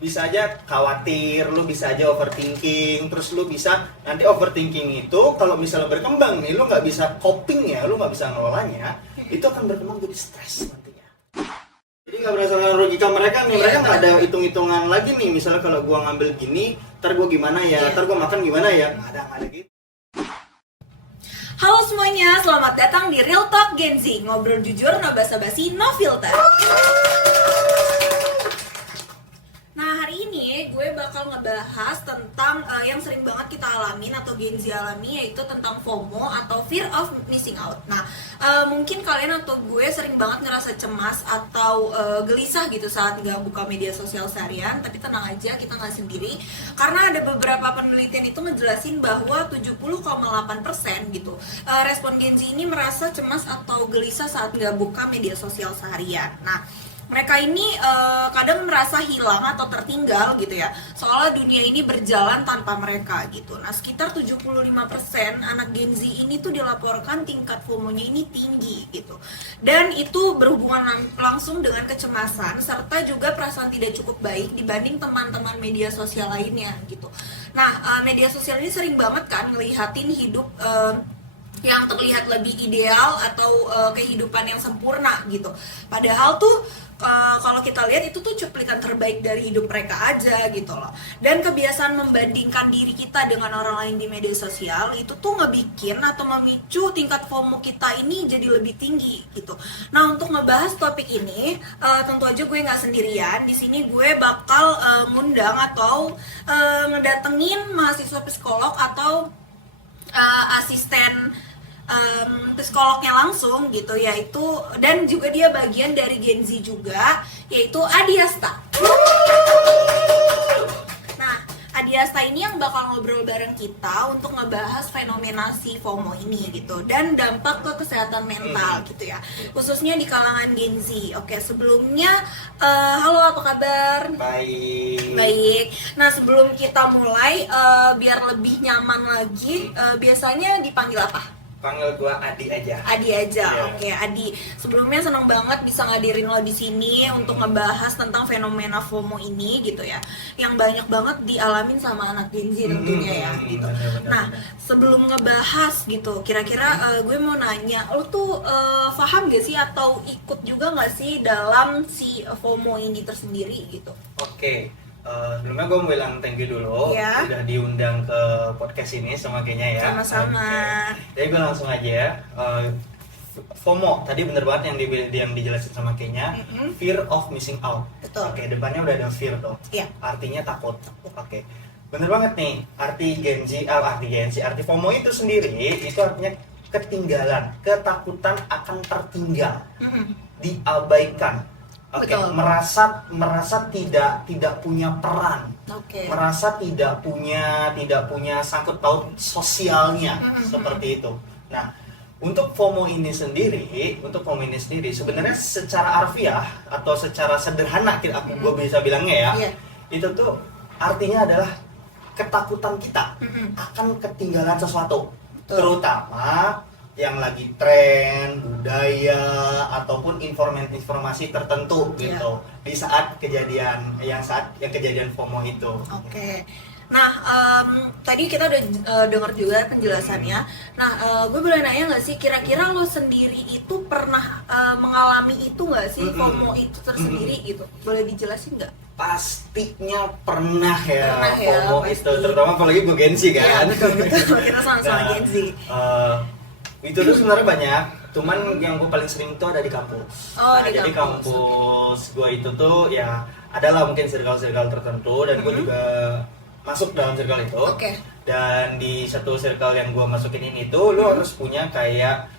bisa aja khawatir, lu bisa aja overthinking, terus lu bisa nanti overthinking itu kalau misalnya berkembang nih, lu nggak bisa coping ya, lu nggak bisa ngelolanya, itu akan berkembang jadi stres nantinya. Jadi nggak berdasarkan logika mereka nih, mereka nggak ada hitung-hitungan lagi nih, misalnya kalau gua ngambil gini, ntar gua gimana ya, ntar gua makan gimana ya, nggak ada gitu. Halo semuanya, selamat datang di Real Talk Gen Z. Ngobrol jujur, no basa-basi, no filter. Nah, hari ini gue bakal ngebahas tentang yang sering banget kita alamin atau Gen Z alami, yaitu tentang FOMO atau Fear of Missing Out. Nah, mungkin kalian atau gue sering banget ngerasa cemas atau gelisah gitu saat nggak buka media sosial seharian. Tapi tenang aja, kita nggak sendiri. Karena ada beberapa penelitian itu ngejelasin bahwa 70,8% gitu respon Gen Z ini merasa cemas atau gelisah saat nggak buka media sosial seharian. Nah, mereka ini kadang merasa hilang atau tertinggal gitu ya, soalnya dunia ini berjalan tanpa mereka gitu. Nah, sekitar 75% anak Gen Z ini tuh dilaporkan tingkat FOMO-nya ini tinggi gitu. Dan itu berhubungan langsung dengan kecemasan serta juga perasaan tidak cukup baik dibanding teman-teman media sosial lainnya gitu. Nah, media sosial ini sering banget kan ngelihatin hidup yang terlihat lebih ideal atau kehidupan yang sempurna gitu. Padahal tuh kalau kita lihat itu tuh cuplikan terbaik dari hidup mereka aja gitu loh. Dan kebiasaan membandingkan diri kita dengan orang lain di media sosial itu tuh ngebikin atau memicu tingkat FOMO kita ini jadi lebih tinggi gitu. Nah, untuk ngebahas topik ini tentu aja gue nggak sendirian. Di sini gue bakal ngundang atau ngedatengin mahasiswa psikolog atau asisten psikolognya langsung gitu, yaitu dan juga dia bagian dari Gen Z juga, yaitu Adiasta. Nah, Adiasta ini yang bakal ngobrol bareng kita untuk ngebahas fenomena si FOMO ini gitu dan dampak ke kesehatan mental gitu ya, khususnya di kalangan Gen Z. Oke, sebelumnya halo, apa kabar? Baik. Nah, sebelum kita mulai, biar lebih nyaman lagi, biasanya dipanggil apa? Panggil gua Adi aja. Adi aja, Yeah. Oke, Adi. Sebelumnya senang banget bisa ngadirin lo di sini untuk ngebahas tentang fenomena FOMO ini gitu ya, yang banyak banget dialamin sama anak Gen Z tentunya ya gitu. Nah, sebelum ngebahas gitu, kira-kira gue mau nanya, lo tuh paham gak sih atau ikut juga gak sih dalam si FOMO ini tersendiri gitu? Oke. Sebelumnya gue mau bilang thank you dulu Ya. udah diundang ke podcast ini sama Kenya ya. Sama-sama. Oke. Jadi gue langsung aja ya. FOMO tadi bener banget yang dijelasin sama Kenya. Fear of missing out. Betul. Oke, depannya udah ada fear tuh. Iya. Artinya takut. Oke. Bener banget nih. Arti FOMO itu sendiri itu artinya ketinggalan, ketakutan akan tertinggal, diabaikan. Oke, Betul. merasa tidak punya peran, Oke. merasa tidak punya sangkut paut sosialnya seperti itu. Nah, untuk FOMO ini sendiri sebenarnya secara harfiah atau secara sederhana gue bisa bilangnya ya, Iya. itu tuh artinya adalah ketakutan kita akan ketinggalan sesuatu, Betul. terutama yang lagi tren, budaya ataupun informasi tertentu gitu di saat kejadian FOMO itu. Oke. Nah, tadi kita udah dengar juga penjelasannya. Nah, gue boleh nanya nggak sih, kira-kira lo sendiri itu pernah mengalami itu nggak sih, FOMO itu tersendiri gitu? Boleh dijelasin nggak? Pastinya pernah ya, Pernah ya, FOMO pasti. itu, terutama apalagi gue Gen Z kan. Iya, betul. Kita sama-sama Gen Z. Itu tuh sebenarnya banyak, cuman yang gue paling sering tuh ada di kampus. Oh, di Jadi kampus, kampus gue itu tuh ya adalah mungkin circle-circle tertentu dan gue juga masuk dalam circle itu. Oke. Dan di satu circle yang gue masukin ini tuh lo harus punya kayak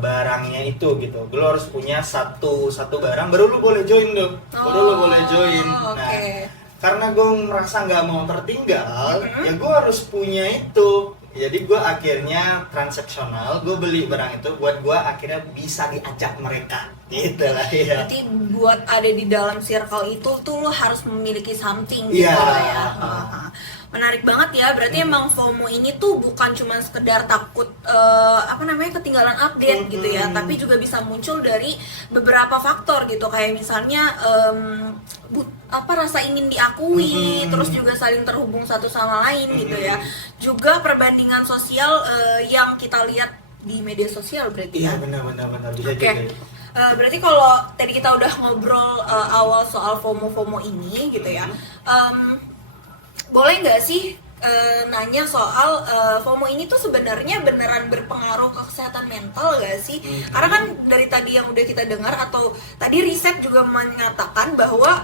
barangnya itu gitu. Lo harus punya satu barang baru lo boleh join tuh. Baru lo boleh join. Nah, Oke. karena gue merasa nggak mau tertinggal, ya gue harus punya itu. Jadi gue akhirnya transaksional, gue beli barang itu buat gue akhirnya bisa diajak mereka, gitu lah ya. Berarti buat ada di dalam circle itu tuh lo harus memiliki something gitu Iya. lah ya. Menarik banget ya, berarti emang FOMO ini tuh bukan cuma sekedar takut ketinggalan update gitu ya, tapi juga bisa muncul dari beberapa faktor gitu, kayak misalnya rasa ingin diakui, terus juga saling terhubung satu sama lain gitu ya. Juga perbandingan sosial yang kita lihat di media sosial berarti Iya ya. benar bisa Oke. juga. Berarti kalau tadi kita udah ngobrol awal soal FOMO ini gitu ya, boleh nggak sih nanya soal FOMO ini tuh sebenarnya beneran berpengaruh ke kesehatan mental nggak sih? Karena kan dari tadi yang udah kita dengar atau tadi riset juga menyatakan bahwa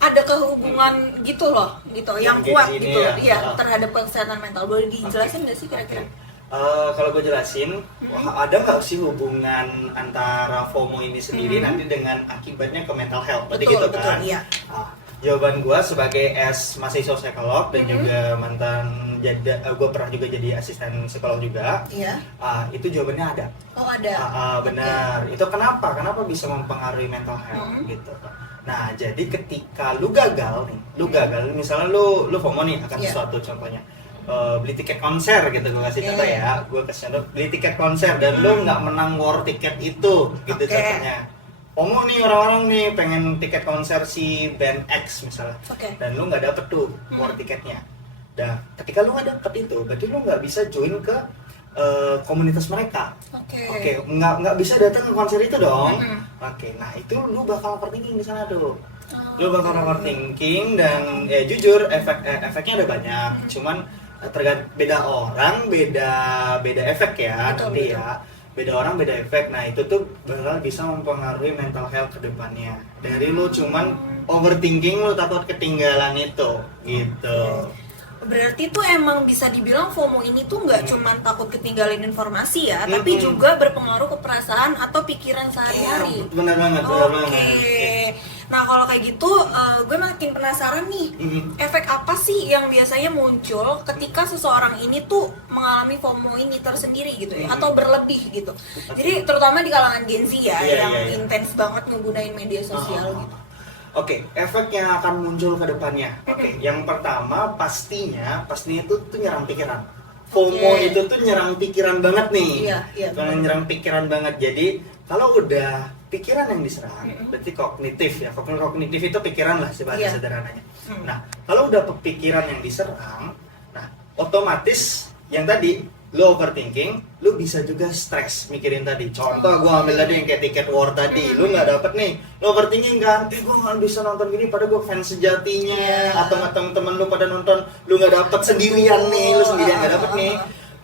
ada kehubungan gitu loh, gitu yang kuat Gengsi ini gitu, ya. ya terhadap kesehatan mental. Boleh dijelasin nggak sih kira-kira? Kalau gue jelasin, ada nggak sih hubungan antara FOMO ini sendiri nanti dengan akibatnya ke mental health? Berarti Betul, gitu betul, kan? iya. Jawaban gue sebagai mahasiswa psikolog dan juga mantan gue pernah juga jadi asisten psikolog juga. Iya. Itu jawabannya ada. Oh ada. Benar. Itu kenapa? Kenapa bisa mempengaruhi mental health gitu? Nah, jadi ketika lu gagal, misalnya lu FOMO nih akan sesuatu contohnya. Beli tiket konser gitu, gue kasih contoh ya, gue kasih contoh beli tiket konser dan lu nggak menang war tiket itu gitu contohnya. FOMO nih orang-orang nih pengen tiket konser si band X misalnya, dan lu nggak dapet tuh war tiketnya. Nah ketika lu nggak dapet itu berarti lu nggak bisa join ke komunitas mereka. Nggak bisa datang ke konser itu dong. Nah itu lu bakal overthinking di sana tuh. Lu bakal overthinking dan ya jujur efeknya ada banyak. Cuman tergantung beda orang beda efek ya. Nanti ya beda orang beda efek. Nah itu tuh bakal bisa mempengaruhi mental health ke depannya. Dari lu cuman overthinking, lu takut ketinggalan itu gitu. Berarti tuh emang bisa dibilang FOMO ini tuh nggak cuman takut ketinggalin informasi ya, tapi juga berpengaruh ke perasaan atau pikiran sehari-hari. Benar banget. Nah kalau kayak gitu, gue makin penasaran nih, efek apa sih yang biasanya muncul ketika seseorang ini tuh mengalami FOMO ini tersendiri gitu ya, atau berlebih gitu. Jadi terutama di kalangan Gen Z ya, yang intens banget ngegunain media sosial gitu. Efek yang akan muncul ke depannya. Yang pertama pastinya itu tuh nyerang pikiran. FOMO itu tuh nyerang pikiran banget nih. Nyerang pikiran banget. Jadi kalau udah pikiran yang diserang, berarti kognitif ya. Kognitif itu pikiran lah sebenarnya sederhananya. Nah, kalau udah pikiran yang diserang, nah otomatis yang tadi lu overthinking, lu bisa juga stres mikirin tadi. Contoh gue ambil tadi yang kayak tiket war tadi, lu nggak dapet nih, lu overthinking kan, gue nggak bisa nonton gini, padahal gue fans sejatinya, atau temen lu pada nonton, lu nggak dapet sendirian nih, lu sendirian nggak dapet nih,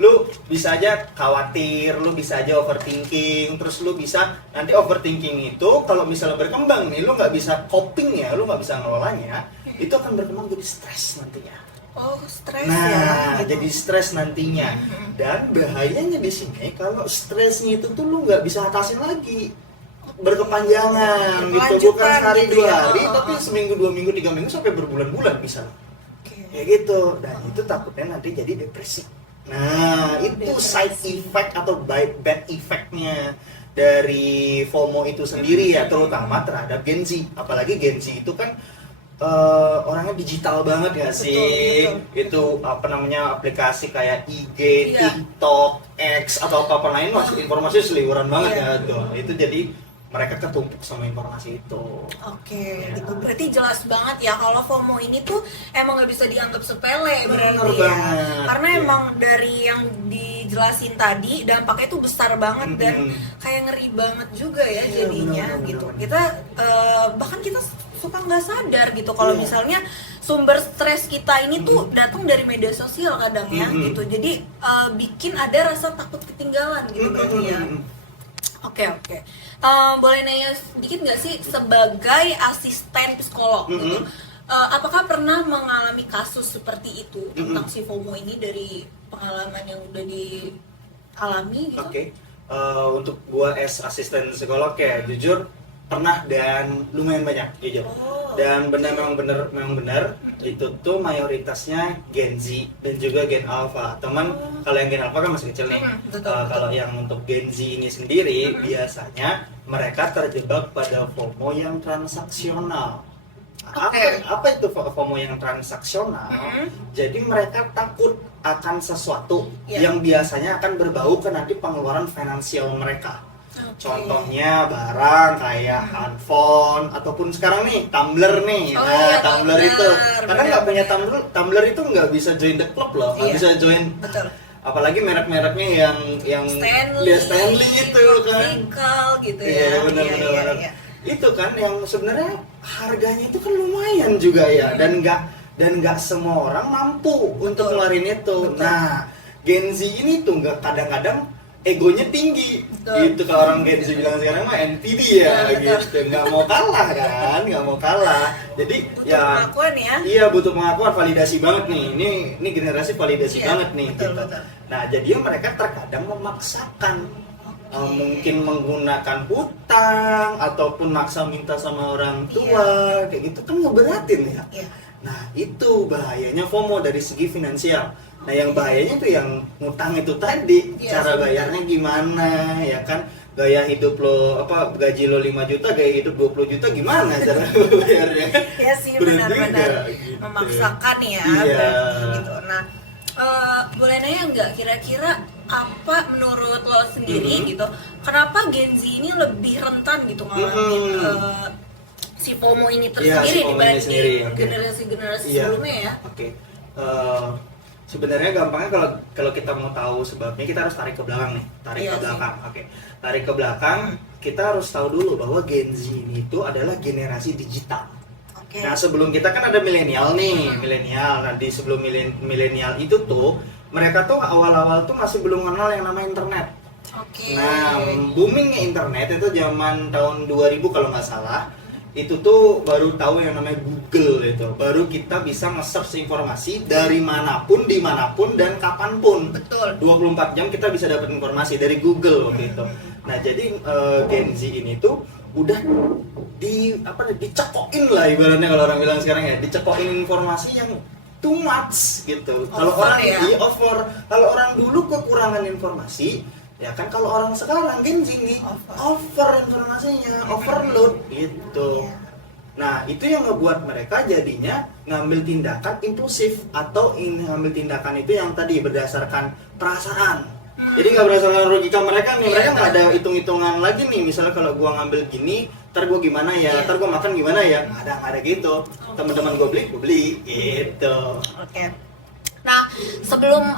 lu bisa aja khawatir, lu bisa aja overthinking, terus lu bisa nanti overthinking itu kalau misalnya berkembang nih, lu nggak bisa coping ya, lu nggak bisa ngelolanya, itu akan berkembang jadi stres nantinya. Stres ya. Jadi stres nantinya. Dan bahayanya di sini kalau stresnya itu tuh lu nggak bisa atasin lagi. Berkepanjangan gitu, bukan sehari gitu 2 hari, tapi seminggu 2 minggu 3 minggu sampai berbulan-bulan bisa. Kayak gitu. Dan itu takutnya nanti jadi depresi. Nah, itu side effect atau bad effect-nya dari FOMO itu sendiri ya, terutama terhadap Gen Z. Apalagi Gen Z itu kan orangnya digital banget ya sih. Itu aplikasi kayak IG, TikTok, X atau apa lain masih informasi seliweran banget ya tuh. Itu jadi mereka ketumpuk sama informasi itu. Gitu. Berarti jelas banget ya kalau FOMO ini tuh emang nggak bisa dianggap sepele berarti ya. Karena emang dari yang dijelasin tadi dampaknya tuh besar banget dan kayak ngeri banget juga ya jadinya gitu. Kita bahkan kita suka nggak sadar gitu kalau misalnya sumber stres kita ini tuh datang dari media sosial kadang ya gitu. Jadi bikin ada rasa takut ketinggalan gitu berarti ya. Oke. Boleh nanya sedikit nggak sih sebagai asisten psikolog gitu, apakah pernah mengalami kasus seperti itu tentang si FOMO ini dari pengalaman yang udah dialami gitu? Untuk gua asisten psikolog ya jujur pernah dan lumayan banyak jujur. Dan memang benar itu tuh mayoritasnya Gen Z dan juga Gen Alpha. Teman kalau yang Gen Alpha kan masih kecil nih. Kalau yang untuk Gen Z ini sendiri biasanya mereka terjebak pada FOMO yang transaksional. Apa itu FOMO yang transaksional? Jadi mereka takut akan sesuatu yang biasanya akan berbau ke nanti pengeluaran finansial mereka. Contohnya barang kayak handphone ataupun sekarang nih tumbler nih. Oh Nah, iya, tumbler tumbler. itu karena nggak punya Bener-bener. tumbler itu nggak bisa join the club loh, nggak Iya. bisa join. Betul. Apalagi merek-mereknya yang Stanley, ya Stanley itu kan. Popsicle gitu ya. Iya benar-benar. Iya. Itu kan yang sebenarnya harganya itu kan lumayan juga ya, dan nggak semua orang mampu untuk ngeluarin itu. Betul. Nah, Gen Z ini tuh nggak, kadang-kadang egonya tinggi. Betul. Gitu kalau orang Gen Z bilang sekarang mah NPD ya, Betul. gitu. Nggak mau kalah kan, nggak mau kalah. Jadi Butuh ya pengakuan ya. iya butuh pengakuan, validasi banget nih. Ini generasi validasi Iya, banget nih. betul, Gitu. betul. Nah, jadi mereka terkadang memaksakan. Mungkin menggunakan hutang ataupun maksa minta sama orang tua, kayak gitu kan ngeberatin ya. Iya. Nah, itu bahayanya FOMO dari segi finansial. Nah, yang bahayanya tuh yang ngutang itu tadi, Iya, cara sebenarnya. bayarnya gimana ya kan? Gaya hidup lo gaji lo 5 juta, gaya hidup 20 juta gimana cara bayarnya? Ya sih, Bener benar-benar juga, gitu. memaksakan ya. Iya. Gitu. Nah, boleh nanya nggak kira-kira apa menurut lo sendiri gitu? Kenapa Gen Z ini lebih rentan gitu ngalamin si FOMO ini Iya, si tersendiri FOMO ini dibanding sendiri, oke. generasi-generasi Iya. sebelumnya ya? Oke. Sebenarnya gampangnya kalau kita mau tahu sebabnya, kita harus tarik ke belakang nih. Tarik Iya ke sih. belakang. Oke. Tarik ke belakang, kita harus tahu dulu bahwa Gen Z ini itu adalah generasi digital. Oke. Nah, sebelum kita kan ada milenial nih, milenial. Nah, di sebelum milenial itu tuh mereka tuh awal-awal tuh masih belum kenal yang namanya internet. Oke. Nah, boomingnya internet itu zaman tahun 2000 kalau nggak salah. Itu tuh baru tahu yang namanya Google itu. Baru kita bisa nge-search informasi dari manapun, dimanapun, dan kapanpun. Betul. 24 jam kita bisa dapat informasi dari Google waktu itu. Nah, jadi Gen Z ini tuh udah dicekokin lah ibaratnya kalau orang bilang sekarang ya, dicekokin informasi yang too much gitu. Kalau Over orang ya? over, kalau orang dulu kekurangan informasi, ya kan kalau orang sekarang Gen Z nih over informasinya, overload gitu. Iya. Nah, itu yang ngebuat mereka jadinya ngambil tindakan impulsif atau ngambil tindakan itu yang tadi berdasarkan perasaan. Jadi nggak berdasarkan logika mereka nih, Iya, mereka nggak ada betul. hitung-hitungan lagi nih. Misalnya kalau gua ngambil gini, ntar gua gimana ya, Iya. ntar gua makan gimana ya, nggak ada gitu. Teman-teman gua beli gitu. Oke. Nah, sebelum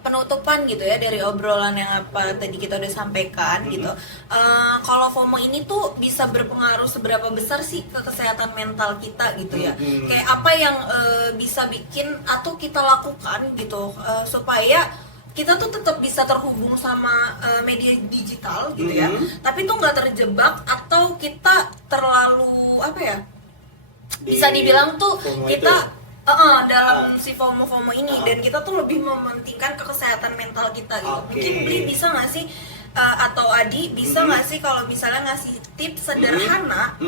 penutupan gitu ya dari obrolan yang apa tadi kita udah sampaikan gitu, kalau FOMO ini tuh bisa berpengaruh seberapa besar sih ke kesehatan mental kita gitu ya? Kayak apa yang bisa bikin atau kita lakukan gitu supaya kita tuh tetap bisa terhubung sama media digital gitu ya, tapi tuh nggak terjebak atau kita terlalu apa ya? Bisa dibilang tuh FOMO kita dalam si FOMO ini dan kita tuh lebih mementingkan ke kesehatan mental kita gitu. Oke. Mungkin Bli bisa nggak sih atau Adi bisa nggak sih kalau misalnya ngasih tips sederhana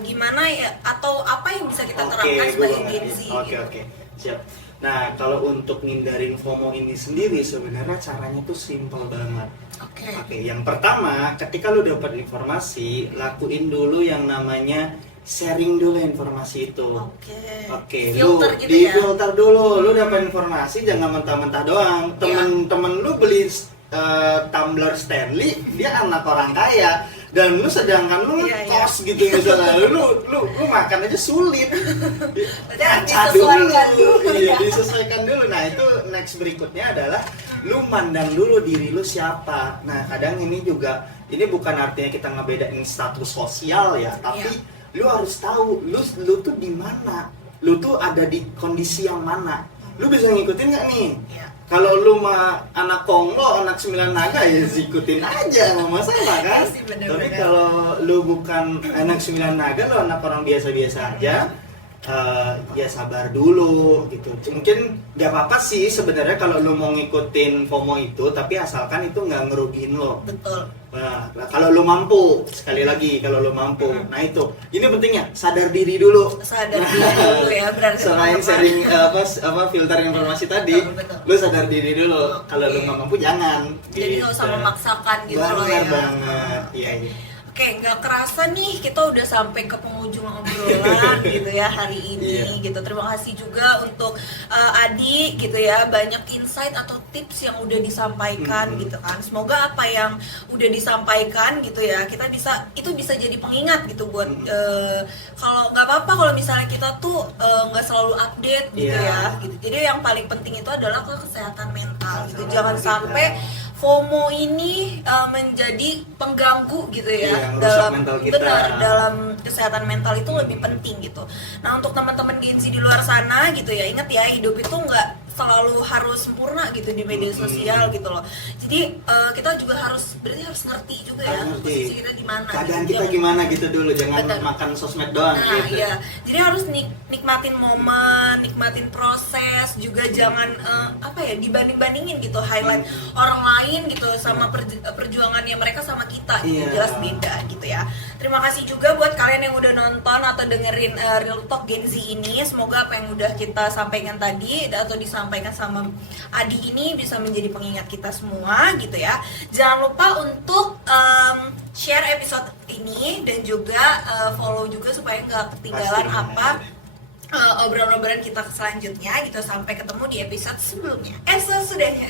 gimana ya atau apa yang bisa kita terapkan sebagai Gen Z Oke, gitu. oke. Siap. Nah, kalau untuk ngindarin FOMO ini sendiri sebenarnya caranya tuh simpel banget. Oke. Oke, yang pertama, ketika lu dapat informasi, lakuin dulu yang namanya sharing dulu informasi itu. Oke, lu Filter gitu ya. difilter dulu. Lu dapat informasi jangan mentah-mentah doang. Temen-temen lu beli tumbler Stanley, dia anak orang kaya. Dan lu sedangkan lu Iya, ngekos gitu misalnya, lu makan aja sulit. Berarti Kaca disesuaikan dulu, iya ya. disesuaikan dulu. Nah, itu next berikutnya adalah lu mandang dulu diri lu siapa. Nah, kadang ini juga, ini bukan artinya kita ngebedain status sosial ya, tapi lu harus tahu lu tuh di mana, lu tuh ada di kondisi yang mana. Lu bisa ngikutin nggak nih? Iya. Kalau lu mah anak Konglo, anak 9 naga ya ikutin aja, nggak masalah kan? Iya sih, bener-bener. Tapi kalau lu bukan anak 9 naga, lu anak orang biasa-biasa aja, ya sabar dulu gitu. Mungkin nggak apa-apa sih sebenarnya kalau lu mau ngikutin FOMO itu, tapi asalkan itu nggak ngerugiin lo. Betul. Nah, kalau lu mampu, sekali lagi kalau lu mampu, nah itu, ini pentingnya sadar diri dulu. Sadar diri dulu ya, berarti Selain teman-teman. sharing apa filter informasi tadi, Betul. lu sadar diri dulu. Kalau lu nggak mampu jangan. Jadi nggak usah Gitu. memaksakan gitu loh ya. Benar banget, iya. Oke, nggak kerasa nih kita udah sampai ke penghujung obrolan gitu ya hari ini gitu. Terima kasih juga untuk Adi gitu ya, banyak insight atau tips yang udah disampaikan gitu kan. Semoga apa yang udah disampaikan gitu ya, kita bisa jadi pengingat gitu buat kalau nggak apa-apa kalau misalnya kita tuh nggak selalu update gitu ya gitu. Jadi yang paling penting itu adalah kesehatan mental gitu. Jangan sampai FOMO ini menjadi pengganggu gitu ya, dalam kesehatan mental itu lebih penting gitu. Nah, untuk teman-teman Gen Z di luar sana gitu ya, ingat ya, hidup itu nggak selalu harus sempurna gitu di media sosial gitu loh. Jadi kita juga harus ngerti juga ya posisi kita di mana. Keadaan gitu. kita gimana gitu dulu, jangan Betul. makan sosmed doang. Nah, gitu. iya. Jadi harus nikmatin momen, nikmatin proses, juga jangan dibanding-bandingin gitu, highlight orang lain gitu sama perjuangannya mereka sama kita gitu. Jelas beda gitu ya. Terima kasih juga buat kalian yang udah nonton atau dengerin Real Talk Gen Z ini. Semoga apa yang udah kita sampaikan tadi atau disampaikan sama Adi ini bisa menjadi pengingat kita semua gitu ya. Jangan lupa untuk share episode ini dan juga follow juga supaya nggak ketinggalan obrolan-obrolan kita selanjutnya gitu. Sampai ketemu di episode sebelumnya. Sesudahnya.